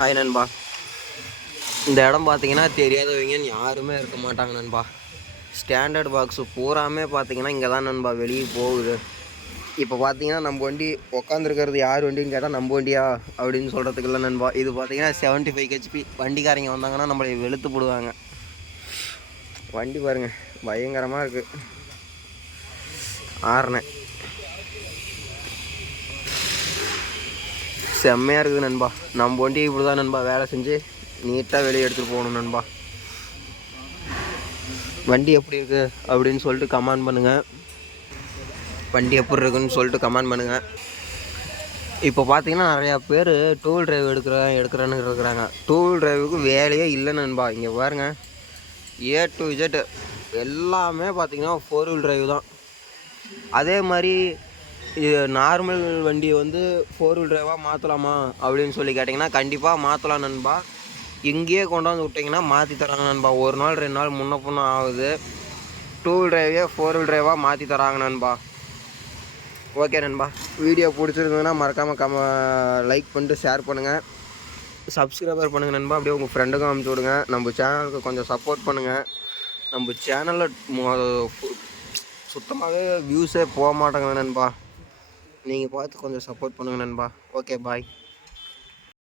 Hi நண்பா. இந்த இடம் பார்த்தீங்கன்னா தெரியாதவங்கன்னு யாருமே இருக்க மாட்டாங்க நண்பா. ஸ்டாண்டர்ட் பாக்ஸு பூராமே பார்த்தீங்கன்னா இங்கே தான் நண்பா வெளியே போகுது. இப்போ பார்த்தீங்கன்னா நம்ம வண்டி உக்காந்துருக்கிறது யார் வண்டின்னு கேட்டால் நம்ம வண்டியா அப்படின்னு சொல்கிறதுக்கு இல்லை நண்பா. இது பார்த்தீங்கன்னா செவன்ட்டி ஃபைவ் ஹெச்பி வண்டிக்காரங்க வந்தாங்கன்னா நம்மளை வெளுத்து போடுவாங்க. வண்டி பாருங்க பயங்கரமாக இருக்குது ஆறுனேன். செம்மையாக இருக்குது நண்பா. நம்ம வண்டி இப்படி தான் நண்பா. வேலை செஞ்சு நீட்டாக வெளியே எடுத்துகிட்டு போகணும் நண்பா. வண்டி எப்படி இருக்குது அப்படின்னு சொல்லிட்டு கமெண்ட் பண்ணுங்கள் வண்டி எப்படி இருக்குன்னு சொல்லிட்டு கமெண்ட் பண்ணுங்கள் இப்போ பார்த்தீங்கன்னா நிறையா பேர் டூல் டிரைவ் எடுக்கிறேன் எடுக்கிறேன்னு இருக்கிறாங்க. டூல் டிரைவுக்கு வேலையே இல்லை நண்பா. இங்கே பாருங்க. ஏ டு இஜெட் எல்லாமே பார்த்தீங்கன்னா ஃபோர் வீல் டிரைவ் தான். அதே மாதிரி இது நார்மல் வண்டியை வந்து ஃபோர் வீல் டிரைவாக மாற்றலாமா அப்படின்னு சொல்லி கேட்டிங்கன்னா கண்டிப்பாக மாற்றலாம் நண்பா. இங்கேயே கொண்டாந்து விட்டிங்கன்னா மாற்றி தராங்க நண்பா. ஒரு நாள் ரெண்டு நாள் முன்ன பின்ன ஆகுது. டூ வீல் டிரைவே ஃபோர் வீல் டிரைவாக மாற்றி தராங்க நண்பா. ஓகே நண்பா. வீடியோ பிடிச்சிருந்ததுன்னா மறக்காமல் கம லைக் பண்ணிட்டு ஷேர் பண்ணுங்கள் சப்ஸ்கிரைபர் பண்ணுங்கள் நண்பா. அப்படியே உங்கள் ஃப்ரெண்டுக்கும் அனுப்பிச்சி விடுங்க. நம்ம சேனலுக்கு கொஞ்சம் சப்போர்ட் பண்ணுங்கள் நம்ம சேனலில் சுத்தமாகவே வியூஸே போக மாட்டேங்குது நண்பா. நீங்கள் பார்த்து கொஞ்சம் சப்போர்ட் பண்ணுங்கள் நண்பா ஓகே பாய்